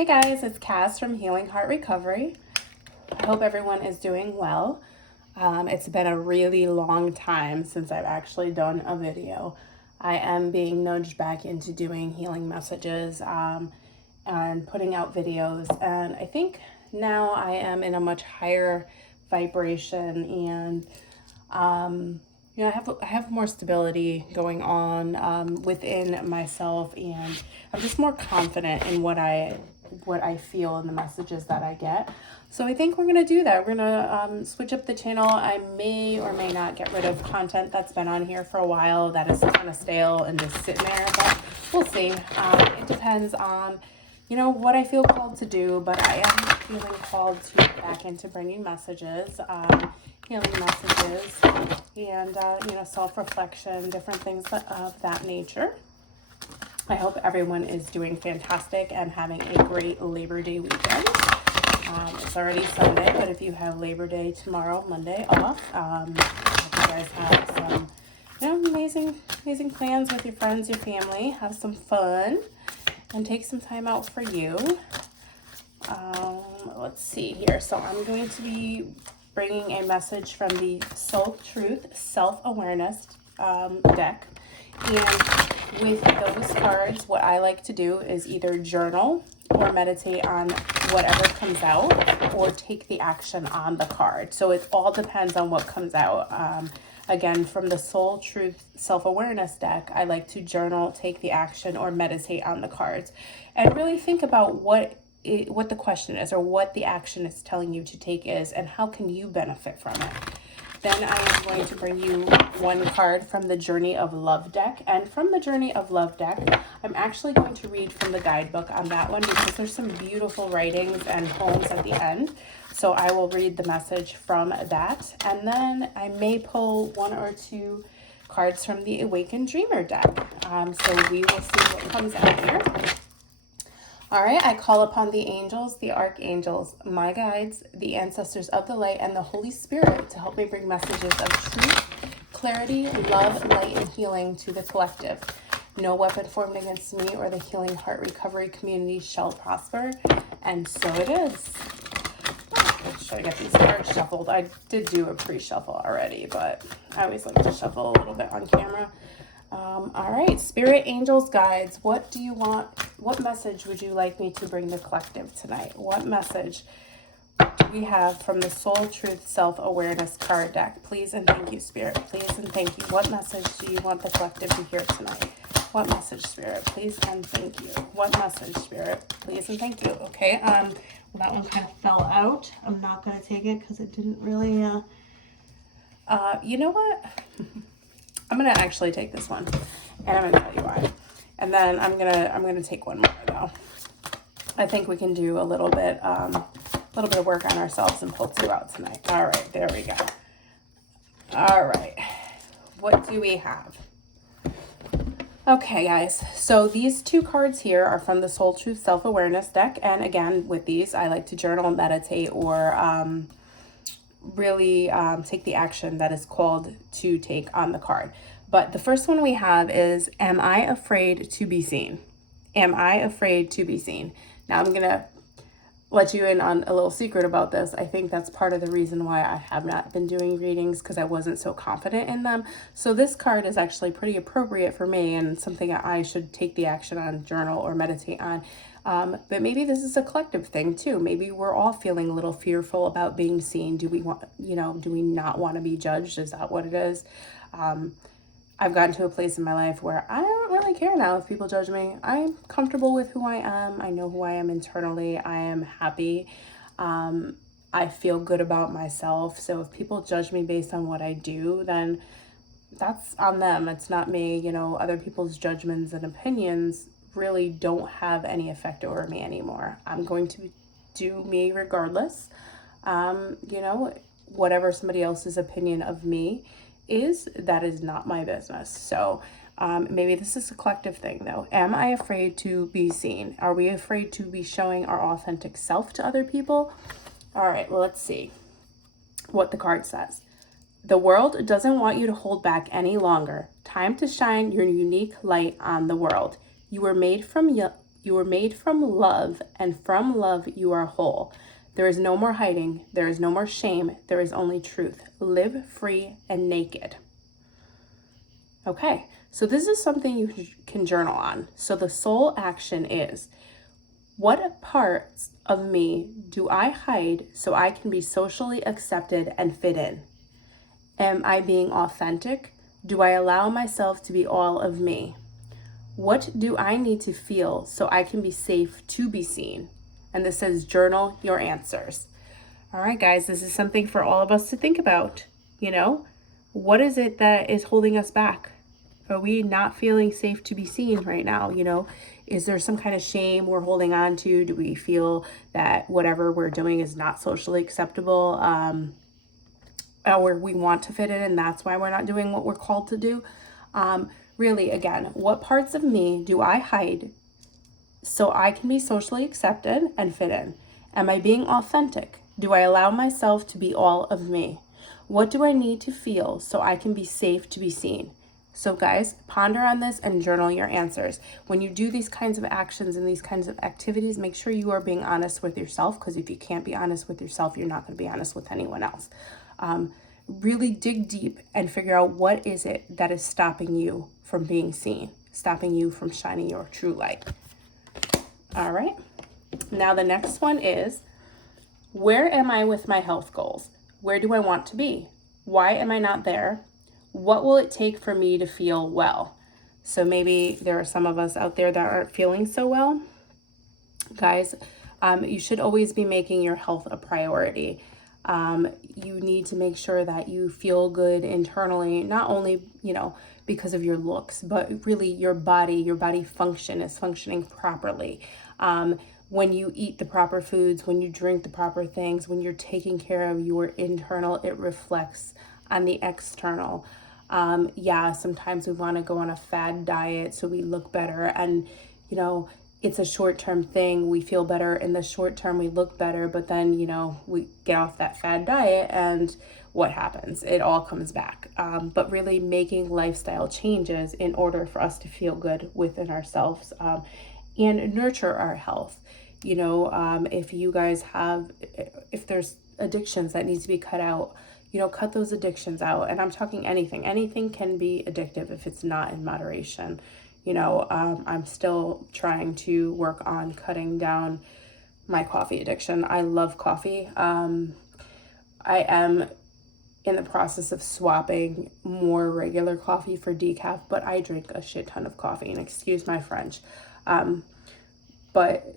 Hey guys, it's Cass from Healing Heart Recovery. I hope everyone is doing well. It's been a really long time since I've actually done a video. I am being nudged back into doing healing messages and putting out videos, and I think now I am in a much higher vibration, and I have more stability going on within myself, and I'm just more confident in what I feel and the messages that I get. So I think we're gonna do that. We're gonna switch up the channel. I may or may not get rid of content that's been on here for a while that is kind of stale and just sitting there, but we'll see. It depends on what I feel called to do, but I am feeling called to get back into bringing messages, healing messages, and self-reflection, different things of that nature. I hope everyone is doing fantastic and having a great Labor Day weekend. It's already Sunday, but if you have Labor Day tomorrow, Monday off, I hope you guys have some amazing plans with your friends, your family. Have some fun and take some time out for you. Let's see here. So I'm going to be bringing a message from the Soultruthselfawareness deck. And with those cards, what I like to do is either journal or meditate on whatever comes out, or take the action on the card. So it all depends on what comes out. Again, from the Soul Truth Self-Awareness deck, I like to journal, take the action, or meditate on the cards, and really think about what the question is, or what the action is telling you to take is, and how can you benefit from it. Then I am going to bring you one card from the Journeyoflove deck. And from the Journeyoflove deck, I'm actually going to read from the guidebook on that one, because there's some beautiful writings and poems at the end. So I will read the message from that. And then I may pull one or two cards from the Awakened Dreamer deck. So we will see what comes out here. All right, I call upon the angels, the archangels, my guides, the ancestors of the light, and the Holy Spirit to help me bring messages of truth, clarity, love, light, and healing to the collective. No weapon formed against me or the Healing Heart Recovery community shall prosper, and so it is. Should I get these cards shuffled? I did do a pre-shuffle already, but I always like to shuffle a little bit on camera. All right, Spirit, Angels, Guides, what do you want? What message would you like me to bring the collective tonight? What message do we have from the Soul Truth Self-Awareness card deck? Please and thank you, Spirit. Please and thank you. What message do you want the collective to hear tonight? What message, Spirit? Please and thank you. What message, Spirit? Please and thank you. Okay, well, that one kind of fell out. I'm not going to take it because it didn't really, you know what? I'm going to actually take this one, and I'm going to tell you why. And then I'm going to take one more, though. I think we can do a little bit of work on ourselves and pull two out tonight. All right, there we go. All right, what do we have? Okay, guys, so these two cards here are from the Soul Truth Self-Awareness deck. And again, with these, I like to journal, meditate, or really take the action that is called to take on the card. But the first one we have is, am I afraid to be seen? Am I afraid to be seen? Now I'm going to let you in on a little secret about this. I think that's part of the reason why I have not been doing readings, because I wasn't so confident in them. So this card is actually pretty appropriate for me, and something that I should take the action on, journal, or meditate on. But maybe this is a collective thing too. Maybe we're all feeling a little fearful about being seen. Do we want, do we not want to be judged? Is that what it is? I've gotten to a place in my life where I don't really care now if people judge me. I'm comfortable with who I am. I know who I am internally. I am happy. I feel good about myself. So if people judge me based on what I do, then that's on them. It's not me. Other people's judgments and opinions really don't have any effect over me anymore. I'm going to do me regardless. Whatever somebody else's opinion of me is, that is not my business. So maybe this is a collective thing though. Am I afraid to be seen? Are we afraid to be showing our authentic self to other people? All right, well, let's see what the card says. The world doesn't want you to hold back any longer. Time to shine your unique light on the world. You were made from You were made from love, and from love you are whole. There is no more hiding. There is no more shame. There is only truth. Live free and naked. Okay, so this is something you can journal on. So the soul action is, what parts of me do I hide so I can be socially accepted and fit in? Am I being authentic? Do I allow myself to be all of me? What do I need to feel so I can be safe to be seen? And this says journal your answers. All right, guys, this is something for all of us to think about. You know, what is it that is holding us back? Are we not feeling safe to be seen right now? You know, is there some kind of shame we're holding on to? Do we feel that whatever we're doing is not socially acceptable? Or we want to fit in and that's why we're not doing what we're called to do? Really, again, what parts of me do I hide so I can be socially accepted and fit in? Am I being authentic? Do I allow myself to be all of me? What do I need to feel so I can be safe to be seen? So guys, ponder on this and journal your answers. When you do these kinds of actions and these kinds of activities, make sure you are being honest with yourself, because if you can't be honest with yourself, you're not going to be honest with anyone else. Really dig deep and figure out what is it that is stopping you from being seen, stopping you from shining your true light. All right. Now the next one is, where am I with my health goals? Where do I want to be? Why am I not there? What will it take for me to feel well? So maybe there are some of us out there that aren't feeling so well. Guys, you should always be making your health a priority. You need to make sure that you feel good internally, not only, you know, because of your looks, but really your body function is functioning properly. When you eat the proper foods, when you drink the proper things, when you're taking care of your internal, it reflects on the external. Yeah, sometimes we want to go on a fad diet so we look better, and you know, it's a short-term thing. We feel better in the short term, we look better, but then, you know, we get off that fad diet and what happens? It all comes back. But really making lifestyle changes in order for us to feel good within ourselves, and nurture our health. You know, if you guys have, if there's addictions that need to be cut out, you know, cut those addictions out. And I'm talking anything. Anything can be addictive if it's not in moderation. You know, I'm still trying to work on cutting down my coffee addiction. I love coffee. I am in the process of swapping more regular coffee for decaf, but I drink a shit ton of coffee, and excuse my French. But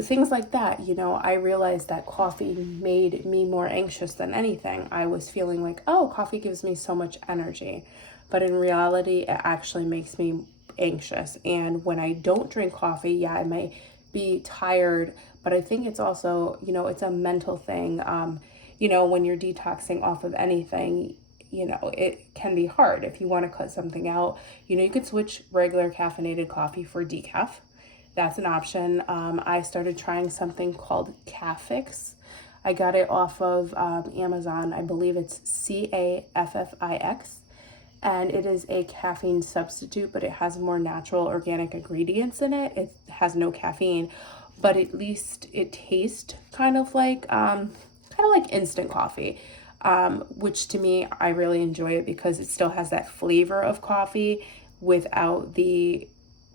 things like that, you know, I realized that coffee made me more anxious than anything. I was feeling like, oh, coffee gives me so much energy. But in reality, it actually makes me anxious. And when I don't drink coffee, yeah, I may be tired, but I think it's also, you know, it's a mental thing. You know, when you're detoxing off of anything, you know, it can be hard. If you want to cut something out, you know, you could switch regular caffeinated coffee for decaf. That's an option. I started trying something called Caffix. I got it off of Amazon. I believe it's Caffix. And it is a caffeine substitute, but it has more natural organic ingredients in it. It has no caffeine, but at least it tastes kind of like instant coffee, which to me, I really enjoy it because it still has that flavor of coffee without the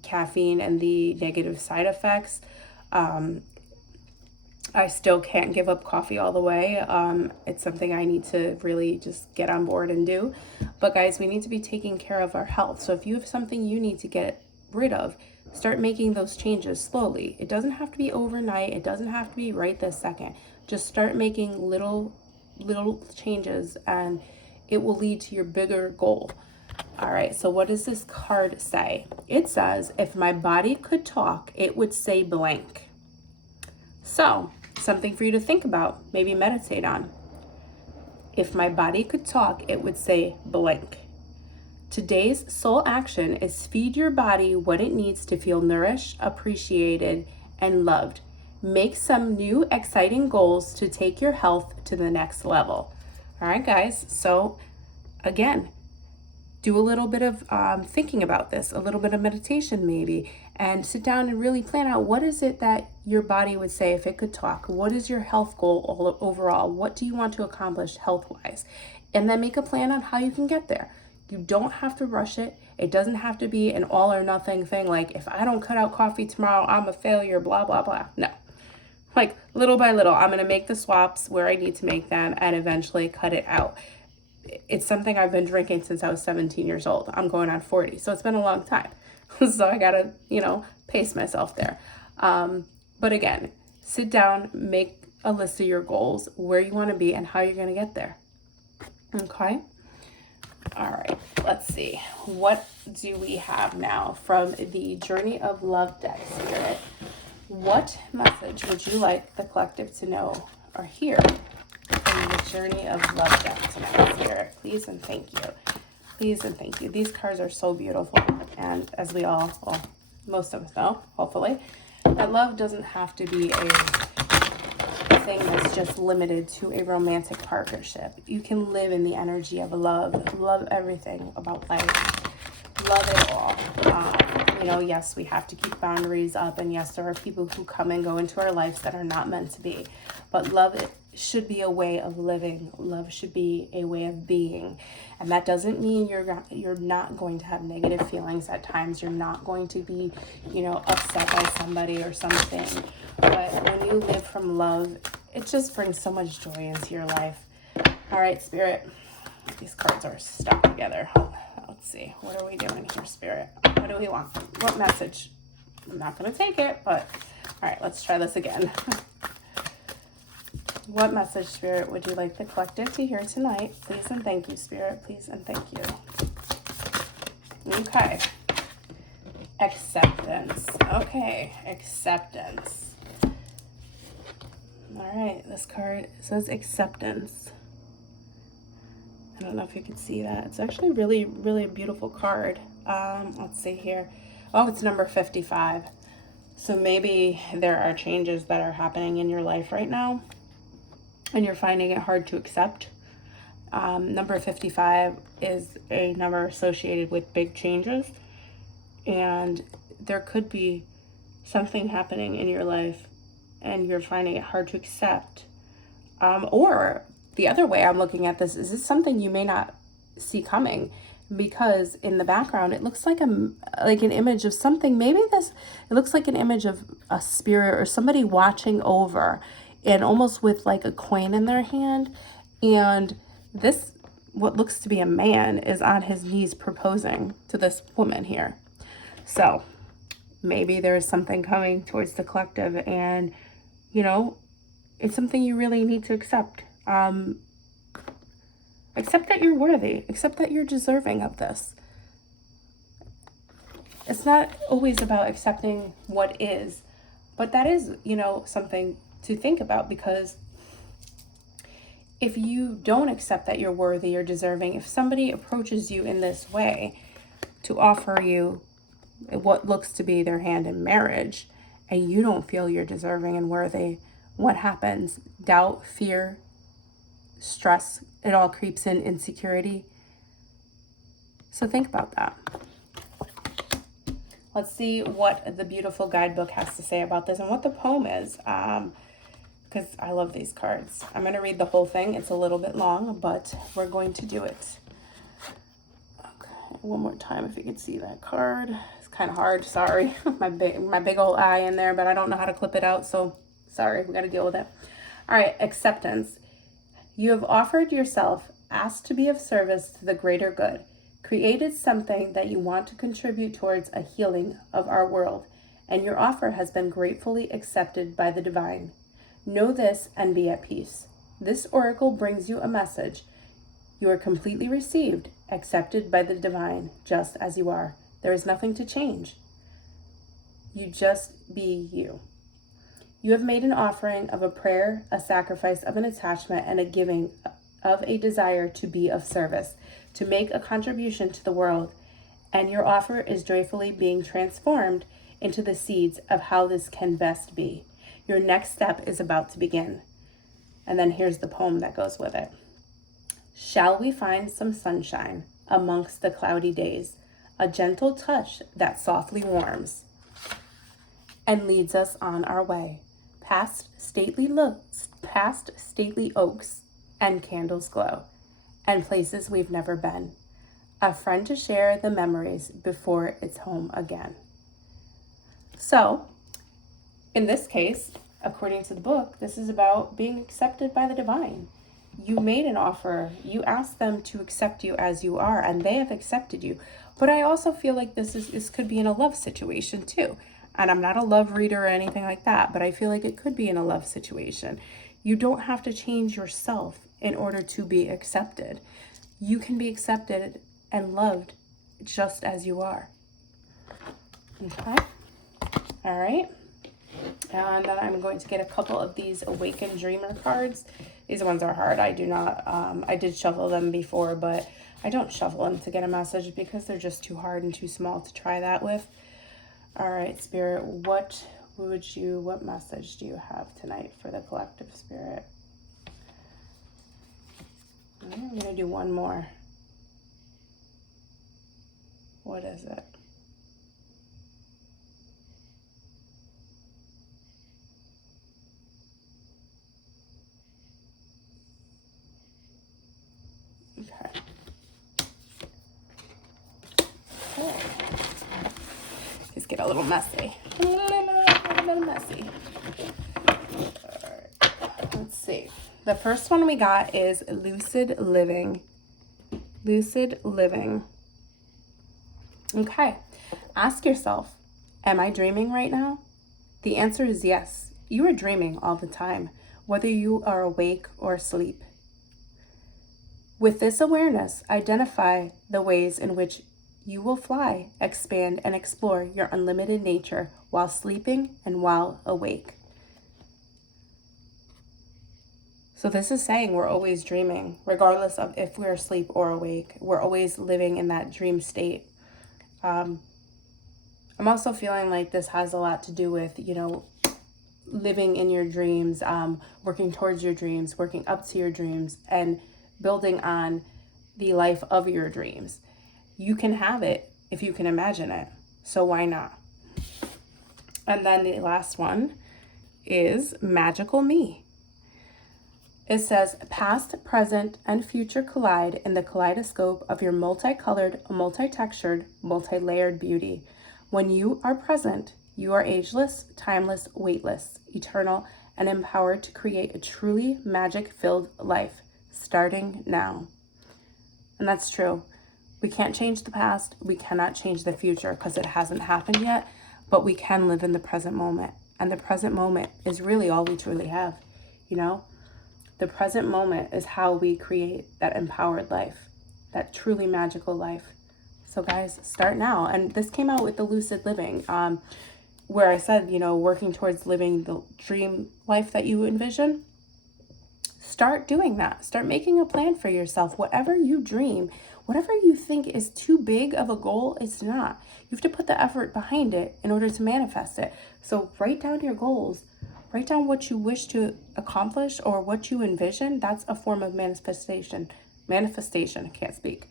caffeine and the negative side effects. I still can't give up coffee all the way. It's something I need to really just get on board and do. But guys, we need to be taking care of our health. So if you have something you need to get rid of, start making those changes slowly. It doesn't have to be overnight. It doesn't have to be right this second. Just start making little changes and it will lead to your bigger goal. All right, so what does this card say? It says, if my body could talk, it would say blank. So, something for you to think about, maybe meditate on. If my body could talk, it would say blank. Today's soul action is feed your body what it needs to feel nourished, appreciated, and loved. Make some new exciting goals to take your health to the next level. All right, guys, so again, do a little bit of thinking about this, a little bit of meditation maybe, and sit down and really plan out, what is it that your body would say if it could talk? What is your health goal overall? What do you want to accomplish health-wise? And then make a plan on how you can get there. You don't have to rush it. It doesn't have to be an all or nothing thing, like, if I don't cut out coffee tomorrow, I'm a failure, blah, blah, blah. No. Like, little by little, I'm going to make the swaps where I need to make them and eventually cut it out. It's something I've been drinking since I was 17 years old. I'm going on 40, so it's been a long time. So I got to, pace myself there. But again, sit down, make a list of your goals, where you want to be and how you're going to get there. Okay? All right, let's see. What do we have now from the Journey of Love deck, Spirit? What message would you like the collective to know or hear from the Journey of Love deck tonight, Spirit? Please and thank you. Please and thank you. These cards are so beautiful. And as we all, well, most of us know, hopefully, that love doesn't have to be a thing that's just limited to a romantic partnership. You can live in the energy of love. Love everything about life. Love it all. Yes, we have to keep boundaries up, and yes, there are people who come and go into our lives that are not meant to be. But love should be a way of living. Love should be a way of being. And that doesn't mean you're not going to have negative feelings at times. You're not going to be, upset by somebody or something. But when you live from love, it just brings so much joy into your life. All right, Spirit. These cards are stuck together. Let's see. What are we doing here, Spirit? What do we want? What message? I'm not going to take it, but all right, let's try this again. What message, Spirit, would you like the collective to hear tonight? Please and thank you, Spirit. Please and thank you. Okay. Acceptance. Okay. Acceptance. All right. This card says acceptance. I don't know if you can see that. It's actually really, really a beautiful card. Let's see here. Oh, it's number 55. So maybe there are changes that are happening in your life right now, and you're finding it hard to accept. Number 55 is a number associated with big changes, and there could be something happening in your life and you're finding it hard to accept. Or the other way I'm looking at this is it's something you may not see coming, because in the background it looks like an image of something. Maybe it looks like an image of a spirit or somebody watching over, and almost with like a coin in their hand, and this, what looks to be a man, is on his knees proposing to this woman here. So maybe there's something coming towards the collective, and it's something you really need to accept. Accept that you're worthy. Accept that you're deserving of this. It's not always about accepting what is, but that is, something to think about, because if you don't accept that you're worthy or deserving, if somebody approaches you in this way to offer you what looks to be their hand in marriage, and you don't feel you're deserving and worthy, what happens? Doubt, fear, stress, it all creeps in, insecurity. So think about that. Let's see what the beautiful guidebook has to say about this and what the poem is, because I love these cards. I'm going to read the whole thing. It's a little bit long, but we're going to do it. Okay, one more time if you can see that card. It's kind of hard, sorry. my big old eye in there, but I don't know how to clip it out, so sorry, we got to deal with it. All right, acceptance. You have offered yourself, asked to be of service to the greater good, created something that you want to contribute towards a healing of our world, and your offer has been gratefully accepted by the divine. Know this and be at peace. This oracle brings you a message. You are completely received, accepted by the divine, just as you are. There is nothing to change. You just be you. You have made an offering of a prayer, a sacrifice of an attachment, and a giving of a desire to be of service, to make a contribution to the world, and your offer is joyfully being transformed into the seeds of how this can best be. Your next step is about to begin. And then here's the poem that goes with it. Shall we find some sunshine amongst the cloudy days, a gentle touch that softly warms? and leads us on our way, past stately oaks and candles glow, and places we've never been. A friend to share the memories before it's home again. So, in this case, according to the book, this is about being accepted by the divine. You made an offer. You asked them to accept you as you are, and they have accepted you. But I also feel like this could be in a love situation too. And I'm not a love reader or anything like that, but I feel like it could be in a love situation. You don't have to change yourself in order to be accepted. You can be accepted and loved just as you are. Okay? All right. And then I'm going to get a couple of these Awakened Dreamer cards. These ones are hard. I do not, I did shuffle them before, but I don't shuffle them to get a message because they're just too hard and too small to try that with. All right, Spirit, what message do you have tonight for the collective, Spirit? I'm going to do one more. What is it? Okay. Just get a little messy. A little messy. All right. Let's see. The first one we got is lucid living. Lucid living. Okay. Ask yourself, am I dreaming right now? The answer is yes. You are dreaming all the time, whether you are awake or asleep. With this awareness, identify the ways in which you will fly, expand, and explore your unlimited nature while sleeping and while awake. So this is saying we're always dreaming, regardless of if we're asleep or awake. We're always living in that dream state. I'm also feeling like this has a lot to do with, living in your dreams, working towards your dreams, working up to your dreams, and building on the life of your dreams. You can have it if you can imagine it. So why not? And then the last one is Magical Me. It says, past, present, and future collide in the kaleidoscope of your multicolored, multi-textured, multi-layered beauty. When you are present, you are ageless, timeless, weightless, eternal, and empowered to create a truly magic-filled life, starting now. And that's true. We can't change the past. We cannot change the future because it hasn't happened yet, but we can live in the present moment. And the present moment is really all we truly have, The present moment is how we create that empowered life, that truly magical life. So guys, start now. And this came out with the lucid living, where I said, working towards living the dream life that you envision. Start doing that. Start making a plan for yourself. Whatever you dream, whatever you think is too big of a goal, it's not. You have to put the effort behind it in order to manifest it. So write down your goals. Write down what you wish to accomplish or what you envision. That's a form of manifestation. I can't speak.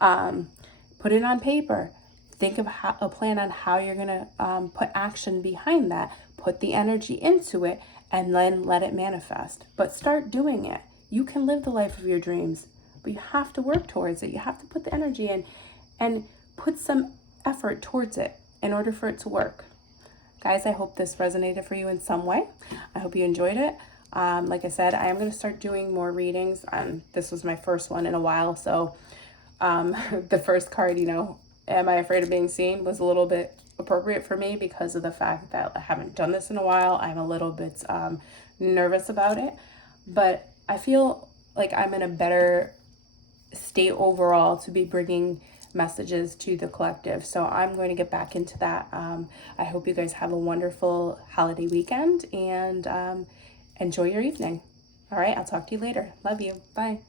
Put it on paper. Think of a plan on how you're going to put action behind that. Put the energy into it and then let it manifest. But start doing it. You can live the life of your dreams, but you have to work towards it. You have to put the energy in and put some effort towards it in order for it to work. Guys, I hope this resonated for you in some way. I hope you enjoyed it. Like I said, I am going to start doing more readings. This was my first one in a while. So the first card, Am I Afraid of Being Seen, was a little bit appropriate for me because of the fact that I haven't done this in a while. I'm a little bit nervous about it. But I feel like I'm in a better state overall to be bringing messages to the collective. So I'm going to get back into that. I hope you guys have a wonderful holiday weekend and enjoy your evening. All right, I'll talk to you later. Love you. Bye.